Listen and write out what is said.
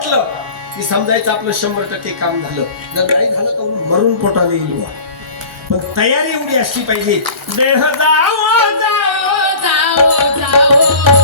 म्हटलं की समजायचं आपलं 100% काम झालं. जर नाही झालं तर मरून पोटाला येईल बुवा. पण तयारी एवढी असली पाहिजे. देह जाओ जाओ जाओ जाओ